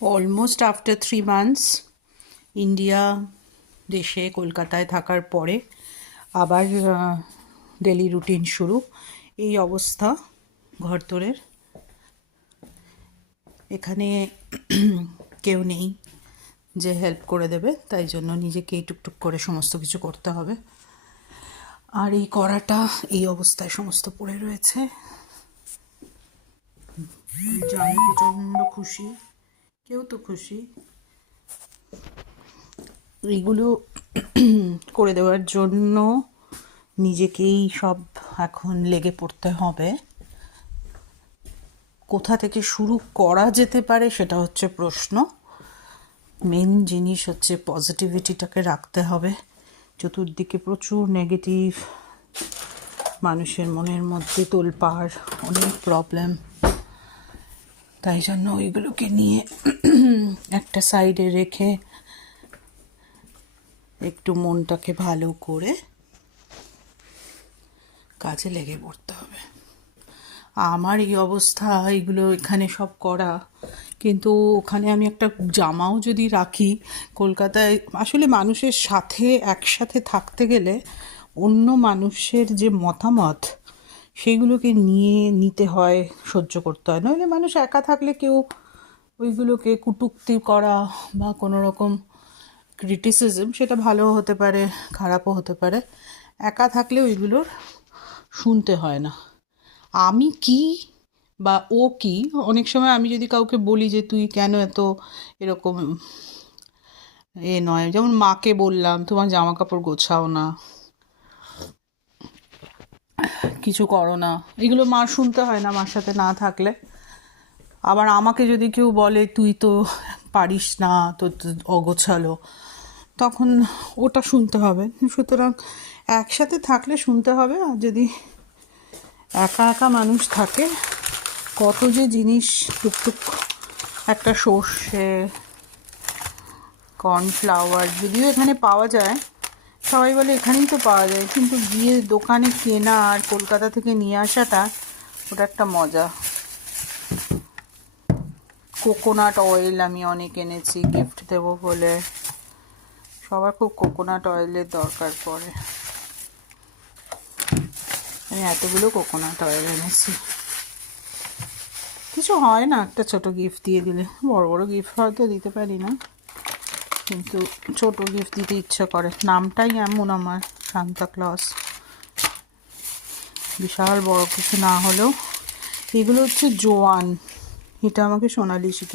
Almost after 3 months India দেশে কলকাতায় থাকার পরে আবার ডেলি রুটিন শুরু। এই অবস্থা ঘরদোরের, এখানে কেউ নেই যে হেল্প করে দেবে, তাই জন্য নিজেকেই টুকটুক করে সমস্ত কিছু করতে হবে। আর এই কড়াটা এই অবস্থায় সমস্ত পড়ে রয়েছে। জানি প্রচণ্ড খুশি, কেউ তো খুশি। এইগুলো করে দেওয়ার জন্য নিজেকেই সব এখন লেগে পড়তে হবে। কোথা থেকে শুরু করা যেতে পারে সেটা হচ্ছে প্রশ্ন। মেন জিনিস হচ্ছে পজিটিভিটিটাকে রাখতে হবে। চতুর্দিকে প্রচুর নেগেটিভ, মানুষের মনের মধ্যে তোলপাড়, অনেক প্রবলেম। তাই জন্য ওইগুলোকে নিয়ে একটা সাইডে রেখে একটু মনটাকে ভালো করে কাজে লেগে পড়তে হবে। আমার এই অবস্থা, এগুলো এখানে সব করা, কিন্তু ওখানে আমি একটা জামাও যদি রাখি, কলকাতায় আসলে মানুষের সাথে একসাথে থাকতে গেলে অন্য মানুষের যে মতামত সেইগুলোকে নিতে হয়, সহ্য করতে হয়। নইলে মানুষ একা থাকলে কেউ ওইগুলোকে কটূক্তি করা বা কোনো রকম ক্রিটিসিজম, সেটা ভালোও হতে পারে খারাপও হতে পারে, একা থাকলে ওইগুলোর শুনতে হয় না। আমি কি বা ও কি, অনেক সময় আমি যদি কাউকে বলি যে তুই কেন এত এরকম নয়, যেমন মাকে বললাম তোমার জামা কাপড় গোছাও না, কিছু করো না, এগুলো মার শুনতে হয় না মার সাথে না থাকলে। আবার আমাকে যদি কেউ বলে তুই তো পারিস না, তো অগোছালো, তখন ওটা শুনতে হবে। সুতরাং একসাথে থাকলে শুনতে হবে। আর যদি একা একা মানুষ থাকে, কত যে জিনিস, টুকটুক একটা সর্ষে, কর্নফ্লাওয়ার যদিও এখানে পাওয়া যায়, সবাই বলে এখানেই তো পাওয়া যায়, কিন্তু গিয়ে দোকানে কেনা আর কলকাতা থেকে নিয়ে আসাটা ওটা একটা মজা। কোকোনাট অয়েল আমি অনেক এনেছি গিফট দেবো বলে, সবার খুব কোকোনাট অয়েলের দরকার পড়ে। আমি এতগুলো কোকোনাট অয়েল এনেছি। কিছু হয় না একটা ছোট গিফট দিয়ে দিলে, বড় বড় গিফট হয়তো দিতে পারি না, কিন্তু ছোট গিফট দিতে ইচ্ছে করে। নামটাই এমন আমার, সান্তা ক্লজ। বিশাল বড় কিছু না হলেও। এগুলো হচ্ছে জোয়ান, এটা আমাকে সোনালি শিখে